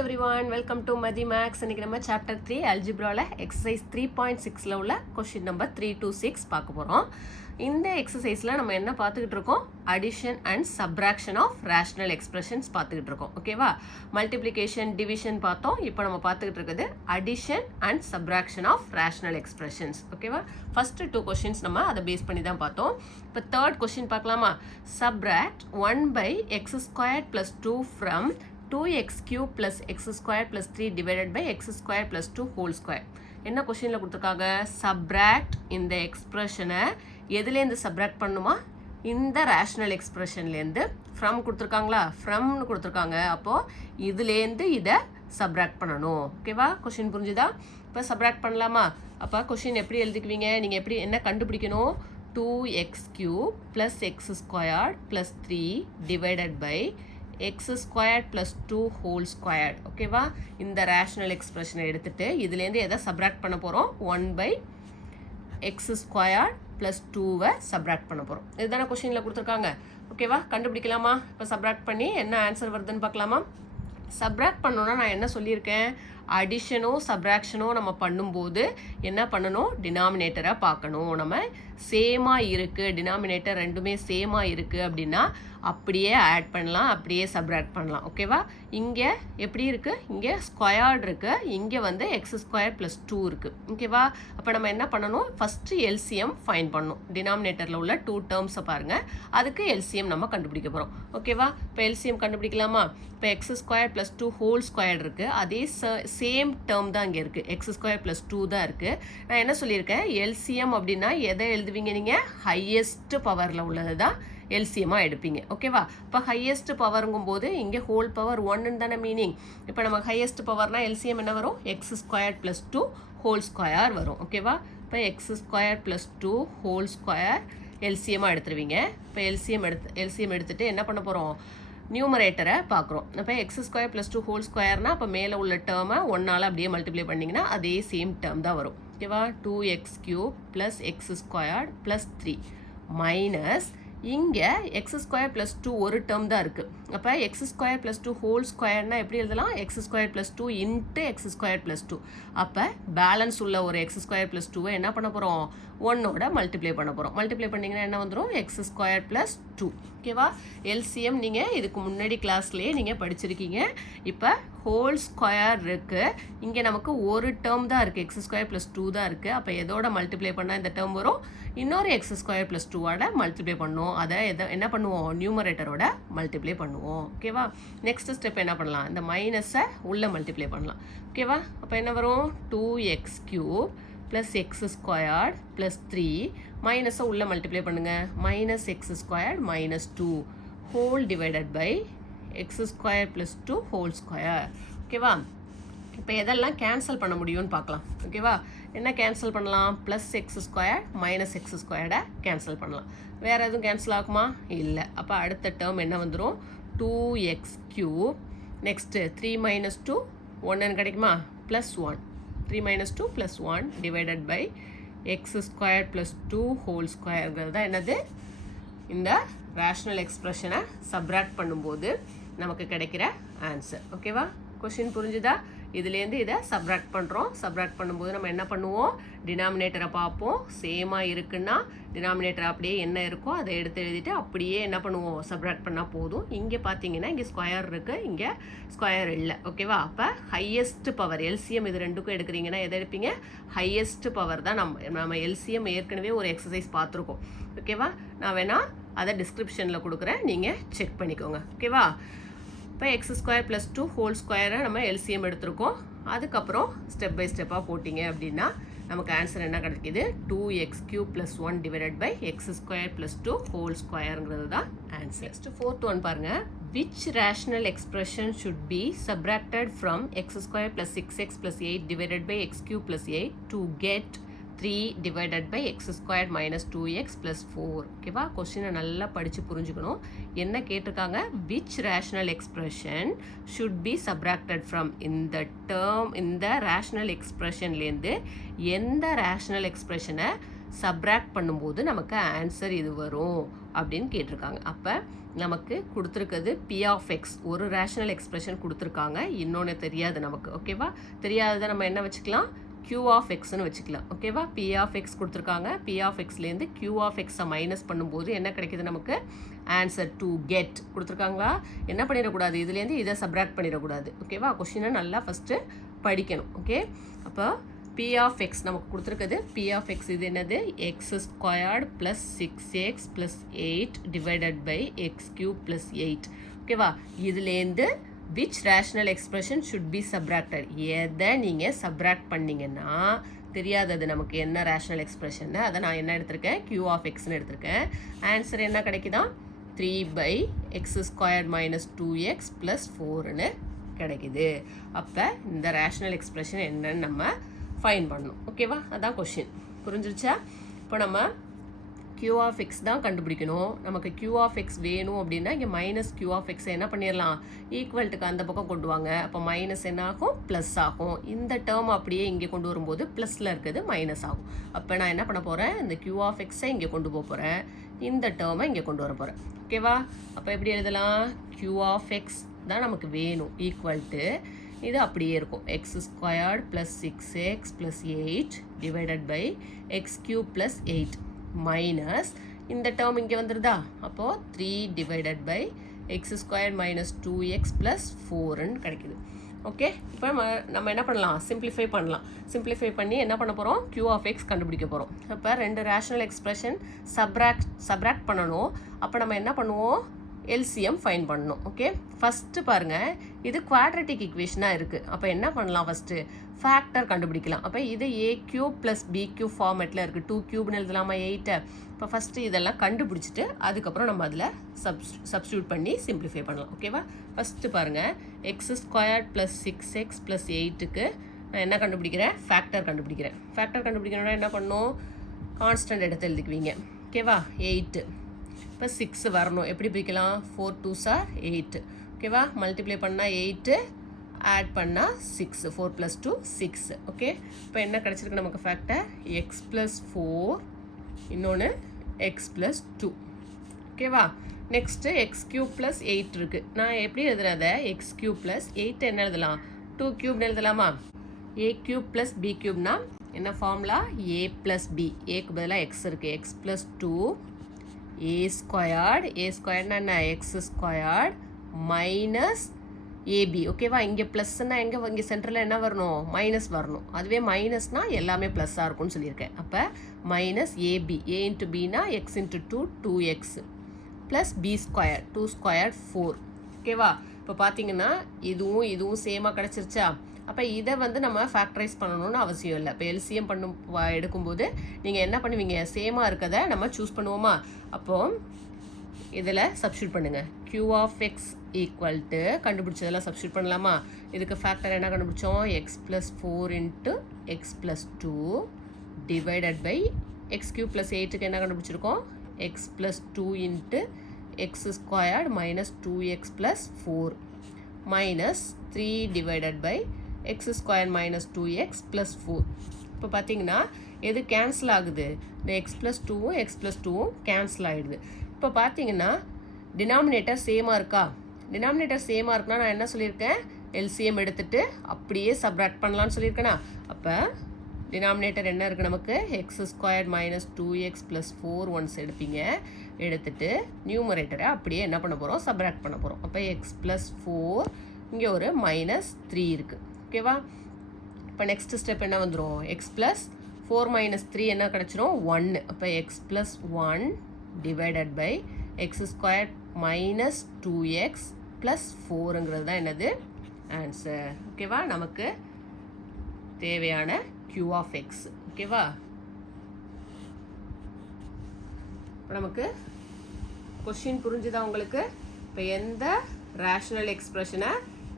everyone, welcome to Madhi Max. இன்னைக்கு நம்ம chapter 3 algebraல exercise 3.6ல உள்ள question number 3 to 6 பார்க்க போறோம். இந்த எக்ஸசைஸ்ல நம்ம என்ன பார்த்துக்கிட்டு இருக்கோம்? addition and subtraction of rational expressions பார்த்துக்கிட்டு இருக்கோம். ஓகேவா? multiplication, division பார்த்தோம். இப்போ நம்ம பார்த்துக்கிட்டு இருக்குது addition and subtraction of rational expressions. ஓகேவா? first two questions நம்ம அதை பேஸ் பண்ணி தான் பார்த்தோம். இப்போ third question பார்க்கலாமா? subtract 1 by x squared plus 2 from 2x cube plus x squared plus 3 divided by x squared plus 2 whole square. என்ன கொஸ்டின்ல கொடுத்துருக்காங்க? சப்ராக்ட் இந்த எக்ஸ்பிரஷனை எதுலேருந்து சப்ராக்ட் பண்ணுமா? இந்த ரேஷனல் எக்ஸ்பிரஷன்லேருந்து ஃப்ரம் கொடுத்துருக்காங்களா? ஃப்ரம்னு கொடுத்துருக்காங்க. அப்போது இதுலேருந்து இதை சப்ராக்ட் பண்ணணும். ஓகேவா? கொஸ்டின் புரிஞ்சுதா? இப்போ சப்ராக்ட் பண்ணலாமா? அப்போ கொஸ்டின் எப்படி எழுதிக்குவீங்க? நீங்கள் எப்படி என்ன கண்டுபிடிக்கணும்? 2x cube plus x squared plus 3 divided by x squared plus 2 whole squared. ஓகேவா? இந்த ரேஷனல் எக்ஸ்பிரஷனை எடுத்துட்டு இதுலேருந்து எதை சப்ராக்ட் பண்ண போகிறோம்? 1 by x squared plus 2வை சப்ராக்ட் பண்ண போகிறோம். இதுதானே கொஸ்டினில் கொடுத்துருக்காங்க. ஓகேவா? கண்டுபிடிக்கலாமா? இப்போ சப்ராக்ட் பண்ணி என்ன ஆன்சர் வருதுன்னு பார்க்கலாமா? சப்ராக்ட் பண்ணோன்னா நான் என்ன சொல்லியிருக்கேன்? அடிஷனோ சப்ராக்ஷனோ நம்ம பண்ணும்போது என்ன பண்ணணும்? டினாமினேட்டரை பார்க்கணும். நம்ம சேமாக இருக்குது, டினாமினேட்டர் ரெண்டுமே சேமாக இருக்குது அப்படின்னா அப்படியே ஆட் பண்ணலாம், அப்படியே சப்ராக்ட் பண்ணலாம். ஓகேவா? இங்கே எப்படி இருக்குது? இங்கே ஸ்கொயர்டு இருக்குது, இங்கே வந்து எக்ஸ் ஸ்கொயர் ப்ளஸ் 2 இருக்குது. ஓகேவா? அப்போ நம்ம என்ன பண்ணணும்? ஃபஸ்ட்டு எல்சிஎம் ஃபைன் பண்ணணும். டினாமினேட்டரில் உள்ள 2 டேர்ம்ஸை பாருங்கள், அதுக்கு எல்சிஎம் நம்ம கண்டுபிடிக்க போகிறோம். ஓகேவா? இப்போ எல்சிஎம் கண்டுபிடிக்கலாமா? இப்போ x square plus 2 whole square இருக்குது, அதே சேம் டேர்ம் தான் இங்கே இருக்குது, எக்ஸ் ஸ்கொயர் ப்ளஸ் 2 தான் இருக்குது. நான் என்ன சொல்லியிருக்கேன்? எல்சிஎம் அப்படின்னா எதை எழுதுவீங்க நீங்கள்? ஹையஸ்ட் பவரில் உள்ளது தான் எல்சிஎம்மாக எடுப்பீங்க. ஓகேவா? இப்போ ஹையஸ்ட் பவருங்கும் போது இங்கே ஹோல் பவர் 1 தானே மீனிங். இப்போ நம்ம ஹையஸ்ட் பவர்னால் எல்சிஎம் என்ன வரும்? X square plus 2 whole square வரும். ஓகேவா? இப்போ x square plus 2 whole square எல்சிஎம்மாக எடுத்துருவீங்க. இப்போ எல்சிஎம் எடுத்துகிட்டு என்ன பண்ண போகிறோம்? நியூமரேட்டரை பார்க்குறோம். இப்போ எக்ஸ் ஸ்கொயர் ப்ளஸ் 2 ஹோல் ஸ்கொயர்னால் அப்போ மேலே உள்ள டேர்மை 1ஆல் அப்படியே மல்டிப்ளை பண்ணிங்கன்னா அதே சேம் டேர்ம் தான் வரும். ஓகேவா? 2x cube plus x square plus 3 minus இங்கே எக்ஸ் ஸ்கொயர் ப்ளஸ் 2 ஒரு டேர்ம் தான் இருக்குது. அப்போ எக்ஸ் ஸ்கொயர் ப்ளஸ் 2 ஹோல் ஸ்கொயர்னா எப்படி எழுதலாம்? X square plus 2 into X square plus 2. அப்போ பேலன்ஸ் உள்ள ஒரு எக்ஸ் ஸ்கொயர் ப்ளஸ் 2வை என்ன பண்ண போகிறோம்? 1ஓட மல்டிப்ளை பண்ண போகிறோம். மல்டிப்ளை பண்ணிங்கன்னா என்ன வந்துடும்? X square plus 2. ஓகேவா? எல்சிஎம் நீங்கள் இதுக்கு முன்னாடி கிளாஸ்லேயே நீங்கள் படிச்சிருக்கீங்க. இப்போ ஹோல் ஸ்கொயர் இருக்குது, இங்கே நமக்கு ஒரு டேர்ம் தான் இருக்குது, எக்ஸ் ஸ்கொயர் ப்ளஸ் 2 தான் இருக்குது. அப்போ எதோட மல்டிப்ளை பண்ணால் இந்த டேர்ம் வரும்? இன்னொரு எக்ஸ் ஸ்கொயர் ப்ளஸ் 2ஓட மல்டிப்ளை பண்ணுவோம். அதை என்ன பண்ணுவோம்? நியூமரேட்டரோட மல்டிப்ளை பண்ணுவோம். ஓகேவா? நெக்ஸ்ட் ஸ்டெப் என்ன பண்ணலாம்? இந்த மைனஸை உள்ளே மல்டிப்ளை பண்ணலாம். ஓகேவா? அப்போ என்ன வரும்? 2x cube plus x squared plus 3 மைனஸை உள்ளே மல்டிப்ளை பண்ணுங்கள். Minus x squared minus 2 whole divided by x square plus 2 whole square. ஓகேவா? இப்போ எதெல்லாம் கேன்சல் பண்ண முடியும்னு பார்க்கலாம். ஓகேவா? என்ன கேன்சல் பண்ணலாம்? Plus x square minus x ஸ்கொயர்டை கேன்சல் பண்ணலாம். வேறு எதுவும் கேன்சல் ஆகுமா? இல்லை. அப்போ அடுத்த டேர்ம் என்ன வந்துடும்? 2x cube நெக்ஸ்ட்டு 3 மைனஸ் 2 1 கிடைக்குமா? Plus 1 3 minus 2 plus 1 divided by x square plus 2 whole ஸ்கொயர்ங்கிறது தான் என்னது? இந்த ரேஷனல் எக்ஸ்பிரஷனை சப்ராக்ட் பண்ணும்போது நமக்கு கிடைக்கிற ஆன்சர். ஓகேவா? கொஷின் புரிஞ்சுதா? இதுலேருந்து இதை சப்ராக்ட் பண்ணுறோம். சப்ராக்ட் பண்ணும்போது நம்ம என்ன பண்ணுவோம்? டினாமினேட்டரை பார்ப்போம். சேமாக இருக்குன்னா டினாமினேட்டர் அப்படியே என்ன இருக்கோ அதை எடுத்து எழுதிட்டு அப்படியே என்ன பண்ணுவோம்? சப்ராக்ட் பண்ணால் போதும். இங்கே பார்த்தீங்கன்னா இங்கே ஸ்கொயர் இருக்குது, இங்கே ஸ்கொயர் இல்லை. ஓகேவா? அப்போ ஹையஸ்ட் பவர் எல்சிஎம் இது ரெண்டுக்கும் எடுக்கிறீங்கன்னா எதை எடுப்பீங்க? ஹையஸ்ட் பவர் தான். நம்ம எல்சிஎம் ஏற்கனவே ஒரு எக்ஸசைஸ் பார்த்துருக்கோம். ஓகேவா? நான் வேணால் அதை டிஸ்கிரிப்ஷனில் கொடுக்குறேன், நீங்கள் செக் பண்ணிக்கோங்க. ஓகேவா? இப்போ எக்ஸ் ஸ்கொயர் ப்ளஸ் 2 ஹோல் ஸ்கொயரை நம்ம எல்சிஎம் எடுத்திருக்கோம். அதுக்கப்புறம் ஸ்டெப் பை ஸ்டெப்பாக போட்டிங்க அப்படின்னா நமக்கு ஆன்சர் என்ன கிடைக்கிது? 2x cube plus 1 divided by x square plus 2 whole ஸ்கொயருங்கிறது தான் ஆன்சர். நெக்ஸ்ட் ஃபோர்த் ஒன் பாருங்கள். which rational expression should be subtracted from x square plus 6x plus 8 divided by x cube plus 8 to get 3 divided by x squared minus 2x plus 4. ஓகேவா? கொஸ்டினை நல்லா படித்து புரிஞ்சுக்கணும். என்ன கேட்டிருக்காங்க? which rational expression should be subtracted from இந்த term, இந்த rational எக்ஸ்பிரஷன்லேருந்து எந்த ரேஷனல் எக்ஸ்பிரஷனை சப்ராக்ட் பண்ணும்போது நமக்கு ஆன்சர் இது வரும் அப்படின்னு கேட்டிருக்காங்க. அப்போ நமக்கு கொடுத்துருக்கிறது பி ஆஃப் எக்ஸ், ஒரு ரேஷனல் எக்ஸ்பிரஷன் கொடுத்துருக்காங்க, இன்னொன்று தெரியாது நமக்கு. ஓகேவா? தெரியாததை நம்ம என்ன வச்சுக்கலாம், q ஆஃப் எக்ஸ்ன்னு வச்சுக்கலாம். ஓகேவா? பி ஆஃப் எக்ஸ் கொடுத்துருக்காங்க, பி ஆஃப் எக்ஸ்லேருந்து q ஆஃப் எக்ஸை மைனஸ் பண்ணும்போது என்ன கிடைக்கிது நமக்கு, ஆன்சர் டு கெட் கொடுத்துருக்காங்களா. என்ன பண்ணிடக்கூடாது, இதுலேருந்து இதை சப்ராக்ட் பண்ணிடக்கூடாது. ஓகேவா? கொஷினை நல்லா ஃபஸ்ட்டு படிக்கணும். ஓகே, அப்போ பி ஆஃப் எக்ஸ் நமக்கு கொடுத்துருக்குது. பி ஆஃப் எக்ஸ் இது என்னது, x squared plus 6x plus 8 divided by x cube plus 8. ஓகேவா? இதுலேருந்து which rational expression should be subtracted, எதை நீங்கள் சப்ராக்ட் பண்ணிங்கன்னா தெரியாதது நமக்கு என்ன ரேஷனல் எக்ஸ்பிரஷன், அதை நான் என்ன எடுத்திருக்கேன், q ஆஃப் எக்ஸ்ன்னு எடுத்திருக்கேன். ஆன்சர் என்ன கிடைக்குதான், 3/x² மைனஸ் 2x ப்ளஸ் 4ன்னு கிடைக்குது. அப்போ இந்த ரேஷனல் எக்ஸ்பிரஷன் என்னன்னு நம்ம ஃபைன் பண்ணணும். ஓகேவா? அதான் கொஷின். புரிஞ்சிருச்சா? இப்போ நம்ம q ஆஃப் எக்ஸ் தான் கண்டுபிடிக்கணும். நமக்கு q ஆஃப் எக்ஸ் வேணும் அப்படின்னா இங்கே மைனஸ் q ஆஃப் எக்ஸை என்ன பண்ணிடலாம், ஈக்குவல்ட்டுக்கு அந்த பக்கம் கொண்டு வாங்க. அப்போ மைனஸ் என்ன ஆகும், ப்ளஸ் ஆகும். இந்த டேர்ம் அப்படியே இங்கே கொண்டு வரும்போது ப்ளஸில் இருக்கிறது மைனஸ் ஆகும். அப்போ நான் என்ன பண்ண போகிறேன், இந்த q ஆஃப் எக்ஸை இங்கே கொண்டு போக போகிறேன், இந்த டேர்மை இங்கே கொண்டு வர போகிறேன். ஓகேவா? அப்போ எப்படி எழுதலாம், q ஆஃப் எக்ஸ் தான் நமக்கு வேணும், ஈக்குவல்ட்டு இது அப்படியே இருக்கும், x squared plus 6x plus 8 divided by x cube plus 8 minus இந்த டேர்ம் இங்கே வந்துருதா, அப்போது 3 divided by x square minus 2x plus 4ன்னு கிடைக்குது. ஓகே, இப்போ நம்ம என்ன பண்ணலாம், சிம்பிளிஃபை பண்ணலாம். சிம்பிளிஃபை பண்ணி என்ன பண்ண போகிறோம், q ஆஃப் எக்ஸ் கண்டுபிடிக்க போகிறோம். இப்போ ரெண்டு ரேஷனல் எக்ஸ்பிரஷன் சப்ராக்ட் பண்ணணும். அப்போ நம்ம என்ன பண்ணுவோம், எல்சிஎம் ஃபைன் பண்ணணும். ஓகே, ஃபஸ்ட்டு பாருங்கள், இது குவாட்ரட்டிக் ஈக்குவேஷனாக இருக்குது. அப்போ என்ன பண்ணலாம், ஃபஸ்ட்டு ஃபேக்டர் கண்டுபிடிக்கலாம். அப்போ இது a cube plus b cube ஃபார்மேட்டில் இருக்குது, 2 கியூப்னு எழுதலாமா 8. இப்போ ஃபஸ்ட்டு இதெல்லாம் கண்டுபிடிச்சிட்டு அதுக்கப்புறம் நம்ம அதில் சப்ஸ்டியூட் பண்ணி சிம்பிளிஃபை பண்ணலாம். ஓகேவா? ஃபஸ்ட்டு பாருங்கள், x square plus 6x plus 8க்கு நான் என்ன கண்டுபிடிக்கிறேன், ஃபேக்டர் கண்டுபிடிக்கிறேன். ஃபேக்டர் கண்டுபிடிக்கணும்னா என்ன பண்ணணும், கான்ஸ்டன்ட் எடுத்து எழுதிக்குவீங்க. ஓகேவா? 8 இப்போ 6 வரணும். எப்படி பிரிக்கலாம், 4 2s are 8. ஓகேவா? மல்டிப்ளை பண்ணால் 8, ஆட் பண்ணால் 6, 4 + 2 6. ஓகே, இப்போ என்ன கிடச்சிருக்கு நமக்கு ஃபேக்டர், எக்ஸ் ப்ளஸ் 4, இன்னொன்று எக்ஸ் ப்ளஸ் 2. ஓகேவா? நெக்ஸ்ட்டு எக்ஸ் கியூப் ப்ளஸ் 8 இருக்குது. நான் எப்படி எழுதுறத, எக்ஸ் கியூப் ப்ளஸ் 8 என்ன எழுதலாம், 2 கியூப்னு எழுதலாமா. ஏ கியூப் ப்ளஸ் பி கியூப்னா என்ன ஃபார்முலா, ஏ ப்ளஸ் பி, ஏக்கு பதிலாக எக்ஸ் இருக்குது, X plus 2 a squared, a ஸ்கொயர்னா என்ன, எக்ஸ் ஸ்கொயர்டு மைனஸ் ஏபி. ஓகேவா? இங்கே ப்ளஸ்ன்னா இங்கே சென்டரில் என்ன வரணும், மைனஸ் வரணும். அதுவே மைனஸ்னால் எல்லாமே ப்ளஸ்ஸாக இருக்கும்னு சொல்லியிருக்கேன். அப்போ மைனஸ் ஏபி, ஏ இன்ட்டு பினா x into 2 2x plus B square 2 square 4. ஓகேவா? இப்போ பார்த்தீங்கன்னா இதுவும் சேமாக கிடச்சிருச்சா. அப்போ இதை வந்து நம்ம ஃபேக்டரைஸ் பண்ணணும்னு அவசியம் இல்லை. இப்போ எல்சிஎம் எடுக்கும்போது நீங்கள் என்ன பண்ணுவீங்க, சேமாக இருக்கதை நம்ம சூஸ் பண்ணுவோமா. அப்போது இதில் சப்ஸ்டியூட் பண்ணுங்கள், q of x equal to கண்டுபிடிச்சதெல்லாம் சப்ஸ்டியூட் பண்ணலாமா. இதுக்கு ஃபேக்டர் என்ன கண்டுபிடிச்சோம், x plus 4 into x plus 2 divided by x cube plus 8க்கு என்ன கண்டுபிடிச்சிருக்கோம், x plus 2 into x squared minus 2x plus 4 minus 3 divided by x square minus 2x plus 4. இப்போ பார்த்தீங்கன்னா எது கேன்சல் ஆகுது, இந்த எக்ஸ் ப்ளஸ் 2வும் எக்ஸ் ப்ளஸ் 2வும் கேன்சல் ஆகிடுது. இப்போ பார்த்தீங்கன்னா டினாமினேட்டர் சேமாக இருக்கா, டினாமினேட்டர் சேமாக இருக்குன்னா நான் என்ன சொல்லியிருக்கேன், எல்சிஎம் எடுத்துகிட்டு அப்படியே சப்ராக்ட் பண்ணலான்னு சொல்லியிருக்கேனா. அப்போ டினாமினேட்டர் என்ன இருக்குது நமக்கு, X square minus 2x plus 4 once எடுப்பீங்க, எடுத்துகிட்டு நியூமரேட்டரை அப்படியே என்ன பண்ண போகிறோம், சப்ராக்ட் பண்ண போகிறோம். அப்போ எக்ஸ் ப்ளஸ் 4, இங்கே ஒரு மைனஸ் 3 இருக்குது. ஓகேவா? இப்போ நெக்ஸ்ட் ஸ்டெப் என்ன வந்துடும், எக்ஸ் ப்ளஸ் 4 மைனஸ் 3 என்ன கிடச்சிரும், 1. அப்போ x plus 1 divided by x square minus 2x plus 4ங்கிறது தான் என்னது ஆன்சர். ஓகேவா? நமக்கு தேவையான q ஆஃப் எக்ஸ். ஓகேவா? இப்போ நமக்கு கொஷின் புரிஞ்சுதா உங்களுக்கு. இப்போ எந்த ரேஷனல் எக்ஸ்பிரஷனை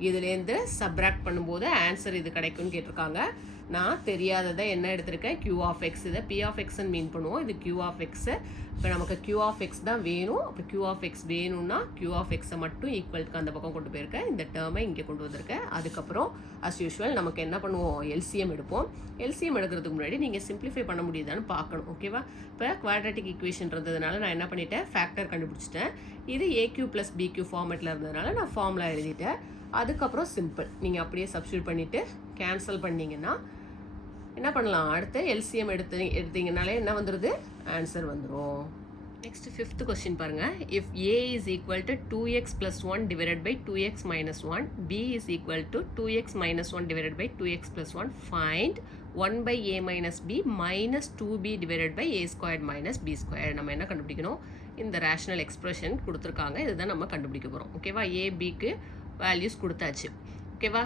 இதுலேருந்து சப்ராக்ட் பண்ணும்போது ஆன்சர் இது கிடைக்கும்னு கேட்டிருக்காங்க. நான் தெரியாததை என்ன எடுத்திருக்கேன், q ஆஃப் எக்ஸ். இதை p ஆஃப் எக்ஸ்ன்னு மீன் பண்ணுவோம். இது q ஆஃப் எக்ஸு. இப்போ நமக்கு q ஆஃப் எக்ஸ் தான் வேணும். அப்போ q ஆஃப் எக்ஸ் வேணும்னா q ஆஃப் எக்ஸை மட்டும் ஈக்குவலுக்கு அந்த பக்கம் கொண்டு போயிருக்கேன். இந்த டேர்மை இங்கே கொண்டு வந்திருக்கேன். அதுக்கப்புறம் அஸ் யூஷுவல் நமக்கு என்ன பண்ணுவோம், எல்சிஎம் எடுப்போம். எல்சிஎம் எடுக்கிறதுக்கு முன்னாடி நீங்கள் சிம்பிளிஃபை பண்ண முடியுதான்னு பார்க்கணும். ஓகேவா? இப்போ குவாட்ரட்டிக் ஈக்குவேஷன் இருந்ததுனால நான் என்ன பண்ணிட்டேன், ஃபேக்டர் கண்டுபிடிச்சிட்டேன். இது ஏக்யூ ப்ளஸ் பிக்யூ ஃபார்மேட்டில் இருந்ததுனால நான் ஃபார்முலா எழுதிட்டேன். அதுக்கப்புறம் சிம்பிள் நீங்கள் அப்படியே சப்ஸ்டியூட் பண்ணிவிட்டு கேன்சல் பண்ணிங்கன்னா என்ன பண்ணலாம், அடுத்து எல்சிஎம் எடுத்தீங்கனாலே என்ன வந்துடுது, ஆன்சர் வந்துடும். நெக்ஸ்ட் ஃபிஃப்த் கொஸ்டின் பாருங்கள். If a is equal to 2x + 1 divided by 2x - 1, b is equal to 2x - 1 divided by 2x + 1, find 1/a - b minus 2b divided by a squared minus b square. நம்ம என்ன கண்டுபிடிக்கணும், இந்த rational expression கொடுத்துருக்காங்க, இதுதான் நம்ம கண்டுபிடிக்க போகிறோம். ஓகேவா? ஏ பிக்கு வேல்யூஸ் கொடுத்தாச்சு. ஓகேவா?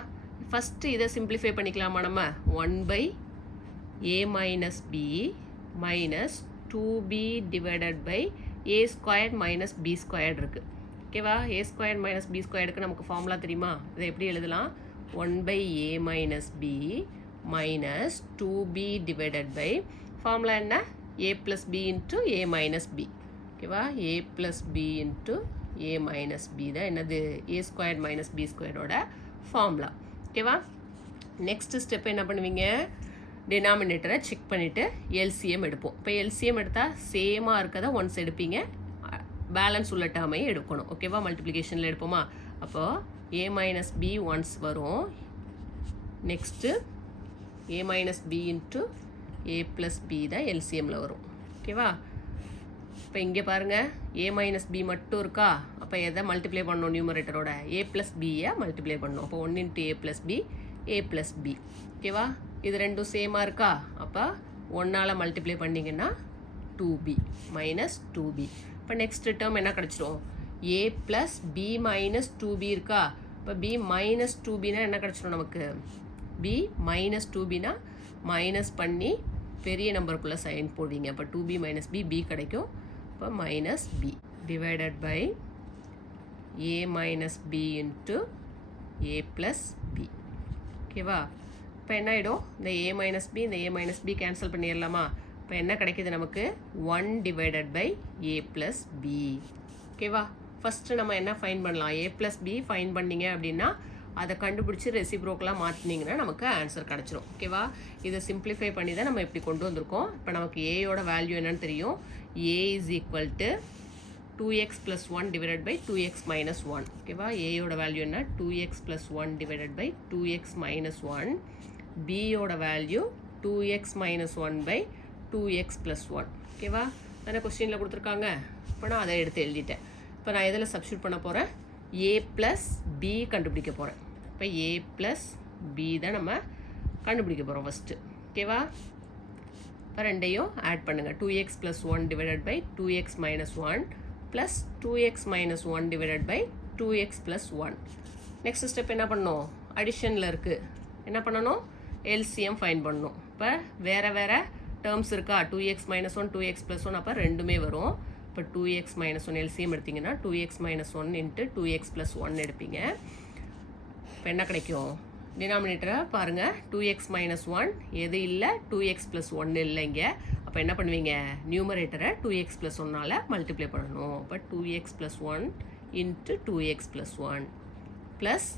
ஃபஸ்ட்டு இதை சிம்பிளிஃபை பண்ணிக்கலாமா நம்ம, 1/a minus b minus 2b divided by a squared minus b squared இருக்குது. ஓகேவா? a squared minus b squaredக்கு நமக்கு ஃபார்முலா தெரியுமா? இதை எப்படி எழுதலாம், 1/a minus b minus 2b divided by formula என்ன, a plus b into a minus b. ஓகேவா? a plus b into a minus b தான் என்னது, a squared minus b squaredோட ஃபார்முலா. ஓகேவா? நெக்ஸ்ட் ஸ்டெப் என்ன பண்ணுவீங்க, டினாமினேட்டரை செக் பண்ணிவிட்டு எல்சிஎம் எடுப்போம். இப்போ எல்சிஎம் எடுத்தால் சேமாக இருக்கதை ஒன்ஸ் எடுப்பீங்க, பேலன்ஸ் உள்ள டேர்மையும் எடுக்கணும். ஓகேவா? மல்டிப்ளிகேஷனில் எடுப்போமா? அப்போது a minus b ஒன்ஸ் வரும், next a minus b into a plus b தான் எல்சிஎம்மில் வரும். ஓகேவா? இப்போ இங்கே பாருங்கள், a minus b மட்டும் இருக்கா, அப்போ எதை மல்டிப்ளை பண்ணணும், நியூமரேட்டரோட a plus b-யை மல்டிப்ளை பண்ணணும். அப்போ 1 into a plus b, a plus b. ஓகேவா? இது ரெண்டும் சேமாக இருக்கா, அப்போ 1ஆல் மல்டிப்ளை பண்ணிங்கன்னா 2b மைனஸ் 2b. இப்போ நெக்ஸ்ட் டேர்ம் என்ன கிடச்சிரும், a plus b minus 2b இருக்கா, இப்போ b மைனஸ் 2bனா என்ன கிடச்சிரும் நமக்கு, b மைனஸ் 2bனா மைனஸ் பண்ணி பெரிய நம்பருக்குள்ளே சைன் போடுவீங்க. அப்போ 2b மைனஸ் b கிடைக்கும். இப்போ minus b divided by a minus b into a plus b. ஓகேவா? இப்போ என்ன ஆகிடும், இந்த a மைனஸ் b இந்த a மைனஸ் b கேன்சல் பண்ணிடலாமா? இப்போ என்ன கிடைக்கிது நமக்கு, 1 divided by a plus b. ஓகேவா? ஃபஸ்ட்டு நம்ம என்ன ஃபைன் பண்ணலாம், a ப்ளஸ் b ஃபைன் பண்ணிங்க அப்படின்னா அதை கண்டுபிடிச்சி ரெசிப்ரோக்கெலாம் மாற்றினீங்கன்னா நமக்கு ஆன்சர் கிடச்சிரும். ஓகேவா? இதை சிம்பிளிஃபை பண்ணி தான் நம்ம இப்படி கொண்டு வந்திருக்கோம். இப்போ நமக்கு ஏயோட வேல்யூ என்னன்னு தெரியும், a is equal to 2x + 1 divided by 2x - 1. ஓகேவா? ஏயோட வேல்யூ என்ன, 2x + 1 டிவைடட் பை 2x - 1. பியோட வேல்யூ 2x - 1 பை 2x + 1. ஓகேவா? தானே கொஸ்டினில் கொடுத்துருக்காங்க. இப்போ நான் அதை எடுத்து எழுதிட்டேன். இப்போ நான் எதில் சப்ஸ்டியூட் பண்ண போகிறேன், a ப்ளஸ் b கண்டுபிடிக்க போகிறேன். இப்போ a ப்ளஸ் b தான் நம்ம கண்டுபிடிக்க போகிறோம் ஃபஸ்ட்டு. ஓகேவா? இப்போ ரெண்டையும் ஆட் பண்ணுங்கள், 2x + 1 divided by 2x - 1 plus 2x - 1 divided by 2x + 1. Next step என்ன பண்ணணும், அடிஷனில் இருக்குது, என்ன பண்ணணும், எல்சிஎம் ஃபைன் பண்ணணும். இப்போ வேறு வேறு டேர்ம்ஸ் இருக்கா, 2x - 1 2x + 1, அப்போ ரெண்டுமே வரும். இப்போ 2x - 1 எல்சிஎம் எடுத்திங்கன்னா 2x - 1 இன்ட்டு 2x + 1 எடுப்பீங்க. இப்போ என்ன கிடைக்கும், டினாமினேட்டரை பாருங்கள், 2x - 1 எது இல்லை, 2x + 1 இல்லை இங்கே. அப்போ என்ன பண்ணுவீங்க, நியூமரேட்டரை 2x + 1ஆல் மல்டிப்ளை பண்ணணும். இப்போ 2x + 1 இன்ட்டு 2x + 1 ப்ளஸ்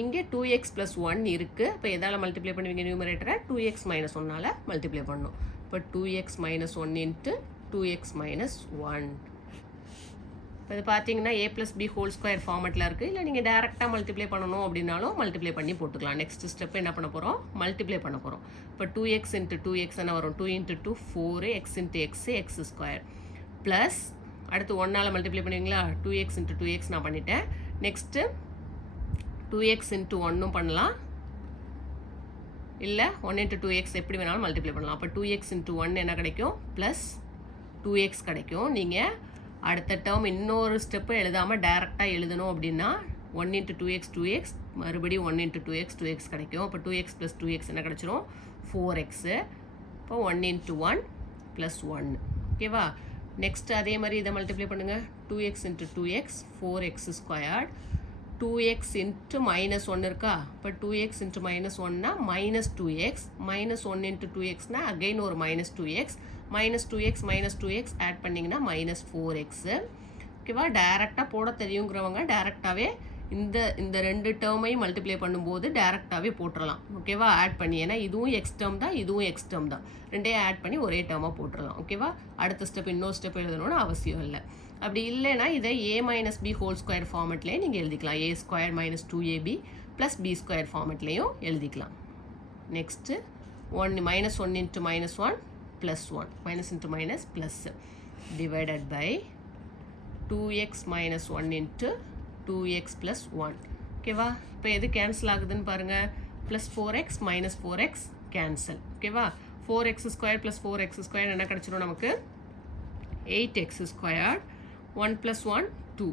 இங்கே 2x + 1 இருக்குது. இப்போ எதால் மல்டிப்ளை பண்ணுவீங்க, நியூமரேட்டரை 2x - 1ஆல் மல்டிப்ளை பண்ணணும். இப்போ 2x - 1 இன்ட்டு 2x - 1. இப்போ இது பார்த்தீங்கன்னா a + b ஹோல் ஸ்கொயர் ஃபார்மெட்டில் இருக்குது. இல்லை நீங்கள் டேரெக்டாக மல்டிப்ளை பண்ணணும் அப்படின்னாலும் மல்டிப்ளை பண்ணி போட்டுக்கலாம். நெக்ஸ்ட் ஸ்டெப் என்ன பண்ண போகிறோம், மல்டிப்ளை பண்ண போகிறோம். இப்போ 2x இன்ட்டு 2x என்ன வரும், 2 × 2 4, x into x x square plus அடுத்து 1ஆல் மல்டிப்ளை பண்ணுவீங்களா, 2x இன்ட்டு 2x நான் பண்ணிட்டேன். நெக்ஸ்ட்டு 2x இன்ட்டு 1ம் பண்ணலாம், இல்லை 1 × 2x எப்படி வேணாலும் மல்டிப்ளை பண்ணலாம். அப்போ 2x இன்ட்டு 1 என்ன கிடைக்கும், ப்ளஸ் 2x கிடைக்கும். நீங்கள் அடுத்த டேர்ம் இன்னொரு ஸ்டெப்பு எழுதாமல் டேரெக்டாக எழுதணும் அப்படின்னா 1 × 2x 2x, மறுபடியும் 1 × 2x 2x கிடைக்கும். இப்போ 2x + 2x என்ன கிடச்சிரும், 4x. இப்போ 1 × 1 + 1. ஓகேவா? நெக்ஸ்ட் அதே மாதிரி இதை மல்டிப்ளை பண்ணுங்கள், 2x into 2x 4x squared 2x into minus 1 இருக்கா இப்போ 2x into minus 1னா minus 2x minus 1 into 2xனா again ஒரு minus 2x minus 2x add பண்ணிங்கன்னா minus 4x ஓகேவா டைரெக்டாக போட தெரியுங்கிறவங்க டைரெக்டாகவே இந்த ரெண்டு டேர்மையும் மல்டிப்ளை பண்ணும்போது டைரெக்டாகவே போட்டுடலாம் ஓகேவா ஆட் பண்ணி ஏன்னா இதுவும் எக்ஸ் டேர்ம் தான் இதுவும் எக்ஸ் டேர்ம் தான் ரெண்டையும் ஆட் பண்ணி ஒரே டேர்மாக போட்டுடலாம் ஓகேவா அடுத்த ஸ்டெப் இன்னொரு ஸ்டெப் எழுதணும்னு அவசியம் இல்லை அப்படி இல்லைன்னா இதை a minus B whole square ஃபார்மெட்லேயே நீங்கள் எழுதிக்கலாம் a square minus 2ab plus B square ஃபார்மெட்லேயும் எழுதிக்கலாம் next minus 1 into minus 1 plus 1 minus into minus plus divided by 2x minus 1 into 2x plus 1 ஓகேவா இப்போ எது கேன்சல் ஆகுதுன்னு பாருங்கள் plus 4x minus 4x cancel ஓகேவா 4x square plus 4x square என்ன கிடச்சிரும் நமக்கு 8x ஸ்கொயர் 1 plus 1 2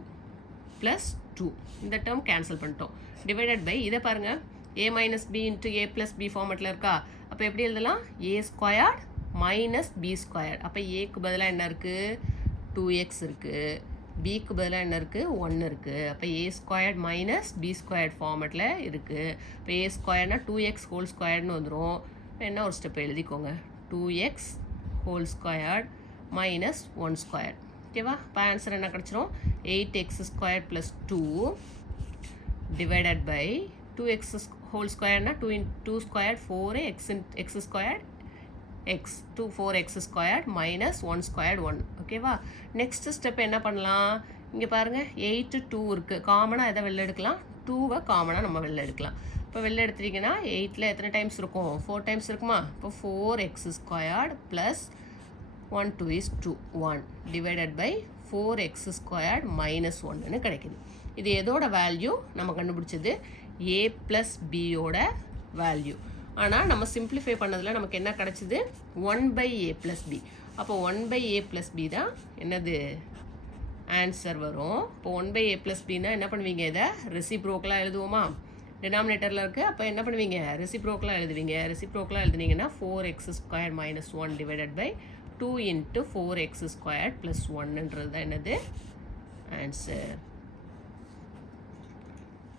plus 2 இந்த டேர்ம் கேன்சல் பண்ணிட்டோம் டிவைடட் பை இதை பாருங்கள் a minus b into a plus b ஃபார்மெட்டில் இருக்கா அப்போ எப்படி எழுதலாம் a square minus b square அப்போ ஏக்கு பதிலாக என்ன இருக்குது 2x இருக்குது பிக்கு பதிலாக என்ன இருக்குது 1 இருக்குது அப்போ a squared minus b squared ஃபார்மெட்டில் இருக்குது இப்போ a ஸ்கொயர்னா 2x ஹோல் ஸ்கொயர்னு வந்துடும் என்ன ஒரு ஸ்டெப் எழுதிக்கோங்க 2x whole squared minus 1 square ஓகேவா இப்போ ஆன்சர் என்ன கிடச்சிரும் 8x square plus 2 divided by 2x whole ஸ்கொயர்னா 2 square 4x square x 4x square minus 1 square 1 ஓகேவா நெக்ஸ்ட் ஸ்டெப் என்ன பண்ணலாம் இங்கே பாருங்கள் 8 2 இருக்குது காமனாக எதை வெளில எடுக்கலாம் 2வை காமனாக நம்ம வெளில எடுக்கலாம் இப்போ வெளில எடுத்துட்டிங்கன்னா 8ல் எத்தனை டைம்ஸ் இருக்கும் 4 டைம்ஸ் இருக்குமா இப்போ 4x squared plus 1 2 is 2 1 divided by 4x squared minus 1ன்னு கிடைக்குது இது எதோட வேல்யூ நம்ம கண்டுபிடிச்சது a plus b யோட வேல்யூ ஆனால் நம்ம சிம்பிளிஃபை பண்ணதில் நமக்கு என்ன கிடச்சிது 1 by a plus b அப்போ 1 by a plus b தான் என்னது ஆன்சர் வரும் இப்போ 1 by a plus bனா என்ன பண்ணுவீங்க இதை ரெசிப்ரோக்கலாக எழுதுவோமா டினாமினேட்டரில் இருக்குது அப்போ என்ன பண்ணுவீங்க ரெசிப்ரோக்கலாக எழுதுனீங்கன்னா 4x squared minus 1 divided by 2 into 4x squared plus 1ன்றது தான் என்னது ஆன்சர்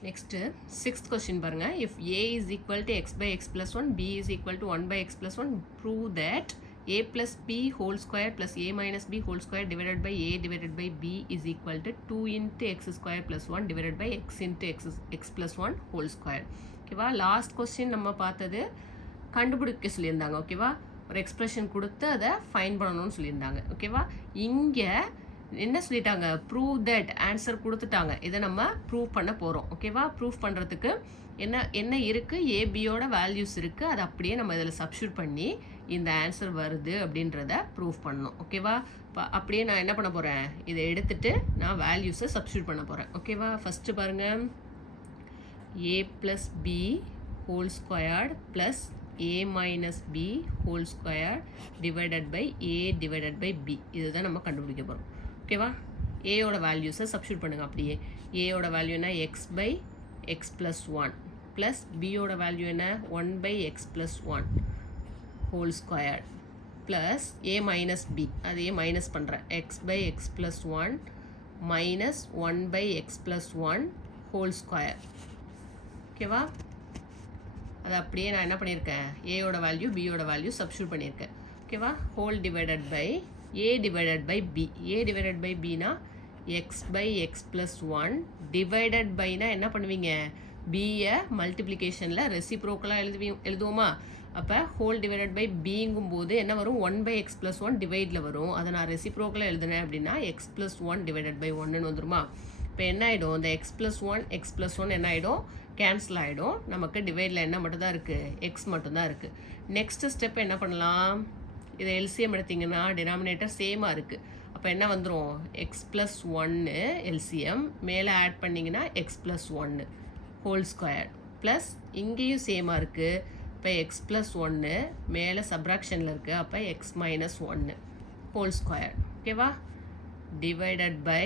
நெக்ஸ்ட்டு 6th கொஸ்டின் பாருங்கள் if a is equal to x by x plus 1 b is equal to 1 by x plus 1 prove that a plus b whole square plus a minus b whole square divided by a divided by b is equal to 2 into x square plus 1 divided by x into x plus 1 whole square ஓகேவா last question நம்ம பார்த்தது கண்டுபிடிக்க சொல்லியிருந்தாங்க ஓகேவா ஒரு expression கொடுத்து அதை fine பண்ணணும்னு சொல்லியிருந்தாங்க ஓகேவா இங்கே என்ன சொல்லிட்டாங்க ப்ரூவ் தட் ஆன்சர் கொடுத்துட்டாங்க இதை நம்ம ப்ரூவ் பண்ண போகிறோம் ஓகேவா ப்ரூவ் பண்ணுறதுக்கு என்ன இருக்குது ஏபியோட வேல்யூஸ் இருக்குது அதை அப்படியே நம்ம இதில் சப்ஸ்டியூட் பண்ணி இந்த ஆன்சர் வருது அப்படின்றத ப்ரூவ் பண்ணணும் ஓகேவா அப்படியே நான் என்ன பண்ண போகிறேன் இதை எடுத்துகிட்டு நான் வேல்யூஸை சப்ஸ்டியூட் பண்ண போகிறேன் ஓகேவா ஃபஸ்ட்டு பாருங்கள் a plus b whole squared plus a minus b whole square divided by a divided by b இதுதான் நம்ம கண்டுபிடிக்க போகிறோம் ஓகேவா a ஓட வேல்யூஸை சப்ஸ்டியூட் பண்ணுங்க அப்படியே a ஓட வேல்யூ என்ன x by x plus 1 plus b ஓட வேல்யூ என்ன 1 by x plus 1 whole square plus a minus b அது a மைனஸ் பண்ணுறேன் x by x plus 1 minus 1 by x plus 1 whole square ஓகேவா அது அப்படியே நான் என்ன பண்ணியிருக்கேன் ஏயோட வேல்யூ பியோட வேல்யூ சப்ஸ்டியூட் பண்ணியிருக்கேன் ஓகேவா whole divided by A divided by B A divided by பினா x by x plus 1 divided பைனா என்ன பண்ணுவீங்க பியை மல்டிப்ளிகேஷனில் ரெசிப்ரோக்கலாக எழுதுவோமா அப்போ ஹோல் டிவைடட் பை பிங்கும் போது என்ன வரும் 1 பை எக்ஸ் ப்ளஸ் 1 டிவைடில் வரும் அதை நான் ரெசிப்ரோக்கலாக எழுதுனேன் அப்படின்னா எக்ஸ் ப்ளஸ் 1 டிவைடட் பை 1ன்னு வந்துருமா இப்போ என்ன ஆகிடும் இந்த எக்ஸ் ப்ளஸ் 1 என்ன ஆகிடும் கேன்சல் ஆகிடும் நமக்கு டிவைடில் என்ன மட்டும்தான் இருக்குது எக்ஸ் மட்டும்தான் இருக்குது நெக்ஸ்ட்டு ஸ்டெப் என்ன பண்ணலாம் இதை எல்சிஎம் எடுத்திங்கன்னா டினாமினேட்டர் சேமாக இருக்குது அப்போ என்ன வந்துடும் எக்ஸ் ப்ளஸ் 1 எல்சிஎம் மேலே ஆட் பண்ணிங்கன்னா X plus 1 whole square plus இங்கேயும் சேமாக இருக்குது இப்போ எக்ஸ் ப்ளஸ் 1 மேலே சப்ராக்ஷனில் இருக்குது அப்போ எக்ஸ் மைனஸ் 1 ஹோல் ஸ்கொயர் ஓகேவா டிவைடட் பை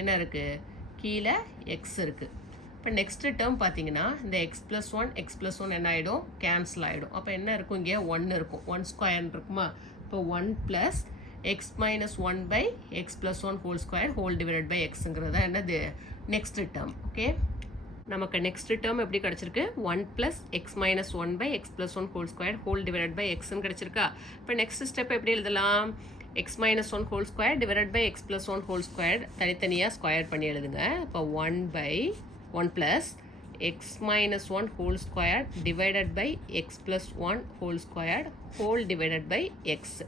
என்ன இருக்குது கீழே எக்ஸ் இருக்குது இப்போ நெக்ஸ்ட் டேர்ம் பார்த்தீங்கன்னா இந்த எக்ஸ் ப்ளஸ் 1 என்ன ஆகிடும் கேன்சல் ஆகிடும் அப்போ என்ன இருக்கும் இங்கே 1 இருக்கும் 1 ஸ்கொயர் இருக்குமா இப்போ 1 plus x minus 1 by x plus 1 whole square whole divided by எக்ஸுங்கிறது என்னது நெக்ஸ்ட் டேர்ம். ஓகே, நமக்கு நெக்ஸ்ட் டேர்ம் எப்படி கிடச்சிருக்கு? 1 + x - 1/x + 1 whole square whole divided by எக்ஸ்ன்னு கிடச்சிருக்கா? இப்போ நெக்ஸ்ட் ஸ்டெப் எப்படி எழுதலாம்? x - 1 whole square divided by x + 1 whole square தனித்தனியாக ஸ்கொயர் பண்ணி எழுதுங்க. இப்போ 1/1 + x - 1 whole square divided by x + 1 whole square whole divided by x.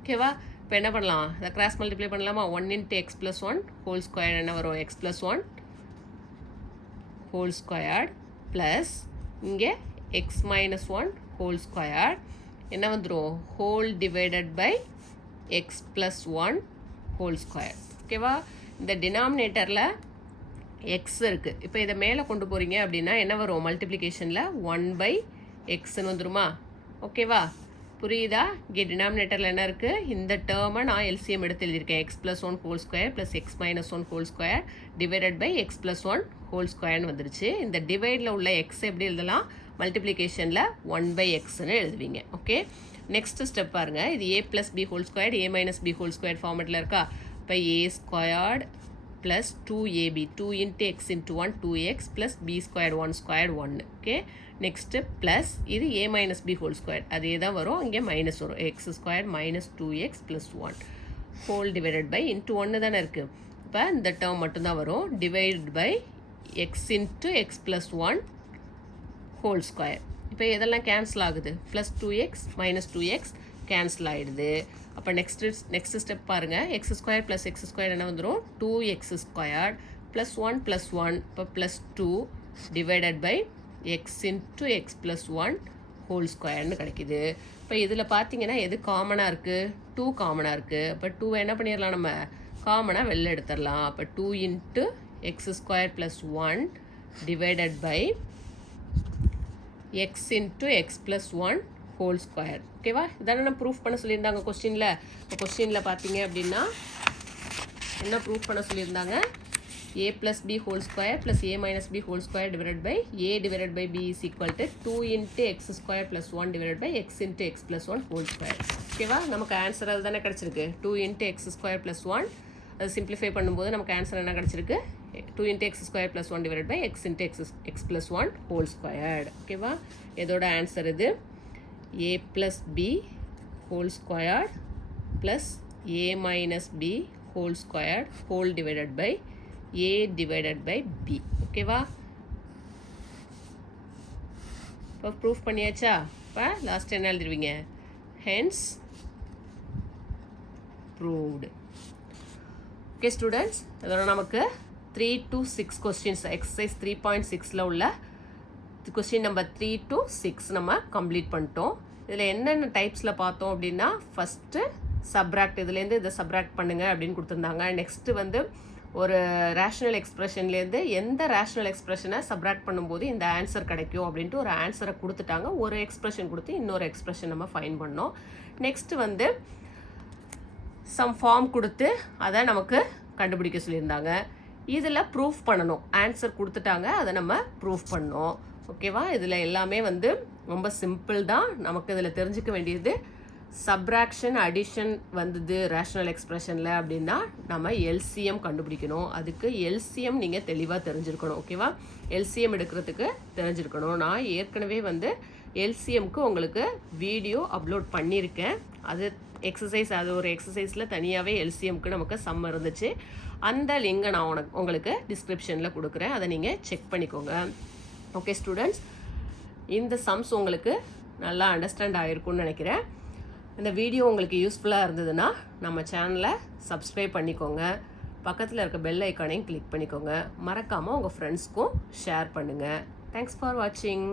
ஓகேவா? இப்போ என்ன பண்ணலாம்? அதை கிராஸ் மல்டிப்ளை பண்ணலாமா? 1 × x + 1 ஹோல் ஸ்கொயர் என்ன வரும்? x + 1 ஹோல் ஸ்கொயர் ப்ளஸ் இங்கே x - 1 ஹோல் ஸ்கொயர் என்ன வந்துடும்? Whole divided by x + 1 whole square. ஓகேவா? இந்த டினாமினேட்டரில் எக்ஸ் இருக்குது. இப்போ இதை மேலே கொண்டு போகிறீங்க அப்படின்னா என்ன வரும்? மல்டிப்ளிகேஷனில் 1/xன்னு வந்துருமா? ஓகேவா? புரியுதா? இங்கே டினாமினேட்டரில் என்ன இருக்குது? இந்த டேர்மை நான் எல்சிஎம் எடுத்து எழுதியிருக்கேன். x + 1 whole square plus x - 1 whole square divided by x + 1 whole ஸ்கொயர்னு வந்துருச்சு. இந்த டிவைடில் உள்ள எக்ஸ் எப்படி எழுதலாம்? மல்டிப்ளிகேஷனில் 1/xன்னு எழுதுவீங்க. ஓகே, நெக்ஸ்ட் ஸ்டெப் பாருங்கள். இது a + b whole square a - b whole square ஃபார்மெட்டில் இருக்கா? இப்போ a² + 2ab 2 × x × 1 2x + b² 1² 1. Okay, next plus இது a - b ஹோல் ஸ்கொயர் அதே தான் வரும். இங்கே மைனஸ் வரும். x² - 2x + 1 whole divided pi into 1 தானே இருக்குது. இப்போ இந்த டேர்ம் மட்டும்தான் வரும். Divide by x × x + 1 whole square. இப்போ இதெல்லாம் கேன்சல் ஆகுது. +2x - 2x கேன்சல் ஆகிடுது. அப்போ நெக்ஸ்ட் ஸ்டெப் பாருங்கள். x² + x² என்ன வந்துடும்? 2x² + 1 + 1 இப்போ +2 divided by x × x + 1 whole ஸ்கொயர்னு கிடைக்கிது. இப்போ இதில் பார்த்தீங்கன்னா எது காமனாக இருக்குது? 2 காமனாக இருக்குது. அப்போ 2 என்ன பண்ணிடலாம்? நம்ம காமனாக வெளில எடுத்துடலாம். அப்போ 2 × x² + 1 divided by x × x + 1 whole square. ஓகேவா? இதான நான் ப்ரூஃப் பண்ண சொல்லியிருந்தாங்க கொஸ்டினில். இப்போ கொஸ்டினில் பார்த்தீங்க அப்படின்னா என்ன ப்ரூஃப் பண்ண சொல்லியிருந்தாங்க? a + b whole square plus a - b whole square divided by a divided by b = 2 × x² + 1 divided by x × x + 1 whole square. ஓகேவா? நமக்கு ஆன்சர் அது தானே கிடச்சிருக்கு. 2 × x² + 1 அது சிம்பிளிஃபை பண்ணும்போது நமக்கு ஆன்சர் என்ன கிடச்சிருக்கு? 2 × x² + 1 divided by x × x + 1 whole squared. ஓகேவா? இதோட ஆன்சர் இது a + b whole square plus a - b whole square whole divided by a divided by b. ஓகேவா? இப்போ ப்ரூஃப் பண்ணியாச்சா? இப்போ லாஸ்ட் என்ன எழுதிடுவீங்க? Hence proved. ஓகே ஸ்டூடெண்ட்ஸ், இதோட நமக்கு 3 to 6 கொஸ்டின்ஸ் எக்ஸசைஸ் 3.6ல் உள்ள கொஸ்டின் நம்பர் 3 to 6 நம்ம கம்ப்ளீட் பண்ணிட்டோம். இதில் என்னென்ன டைப்ஸில் பார்த்தோம் அப்படின்னா, ஃபஸ்ட்டு சப்ராக்ட், இதுலேருந்து இதை சப்ராக்ட் பண்ணுங்கள் அப்படின்னு கொடுத்துருந்தாங்க. நெக்ஸ்ட்டு வந்து ஒரு ரேஷ்னல் எக்ஸ்ப்ரெஷன்லேருந்து எந்த ரேஷ்னல் எக்ஸ்ப்ரெஷனை சப்ராக்ட் பண்ணும்போது இந்த ஆன்சர் கிடைக்கும் அப்படின்ட்டு ஒரு ஆன்சரை கொடுத்துட்டாங்க. ஒரு எக்ஸ்ப்ரெஷன் கொடுத்து இன்னொரு எக்ஸ்ப்ரெஷன் நம்ம ஃபைன் பண்ணோம். நெக்ஸ்ட்டு வந்து சம் ஃபார்ம் கொடுத்து அதை நமக்கு கண்டுபிடிக்க சொல்லியிருந்தாங்க. இதில் ப்ரூஃப் பண்ணணும். ஆன்சர் கொடுத்துட்டாங்க, அதை நம்ம ப்ரூஃப் பண்ணோம். ஓகேவா? இதில் எல்லாமே வந்து ரொம்ப சிம்பிள் தான். நமக்கு இதில் தெரிஞ்சுக்க வேண்டியது சப்ராக்ஷன் அடிஷன் வந்தது ரேஷ்னல் எக்ஸ்ப்ரெஷனில் அப்படின்னா நம்ம எல்சிஎம் கண்டுபிடிக்கணும். அதுக்கு எல்சிஎம் நீங்கள் தெளிவாக தெரிஞ்சிருக்கணும். ஓகேவா? எல்சிஎம் எடுக்கிறதுக்கு தெரிஞ்சிருக்கணும். நான் ஏற்கனவே வந்து எல்சிஎம்க்கு உங்களுக்கு வீடியோ அப்லோட் பண்ணியிருக்கேன். அது எக்ஸசைஸ், அது ஒரு எக்ஸசைஸில் தனியாகவே எல்சிஎம்க்கு நமக்கு சம் இருந்துச்சு. அந்த லிங்கை நான் உங்களுக்கு டிஸ்கிரிப்ஷனில் கொடுக்குறேன். அதை நீங்கள் செக் பண்ணிக்கோங்க. ஓகே ஸ்டூடெண்ட்ஸ், இந்த சம்ஸ் உங்களுக்கு நல்லா அண்டர்ஸ்டாண்ட் ஆகிருக்கும்னு நினைக்கிறேன். இந்த வீடியோ உங்களுக்கு யூஸ்ஃபுல்லாக இருந்ததுன்னா நம்ம சேனலை சப்ஸ்கிரைப் பண்ணிக்கோங்க. பக்கத்தில் இருக்க பெல் ஐக்கானையும் கிளிக் பண்ணிக்கோங்க. மறக்காமல் உங்கள் ஃப்ரெண்ட்ஸ்க்கும் ஷேர் பண்ணுங்கள். தேங்க்ஸ் ஃபார் வாட்சிங்.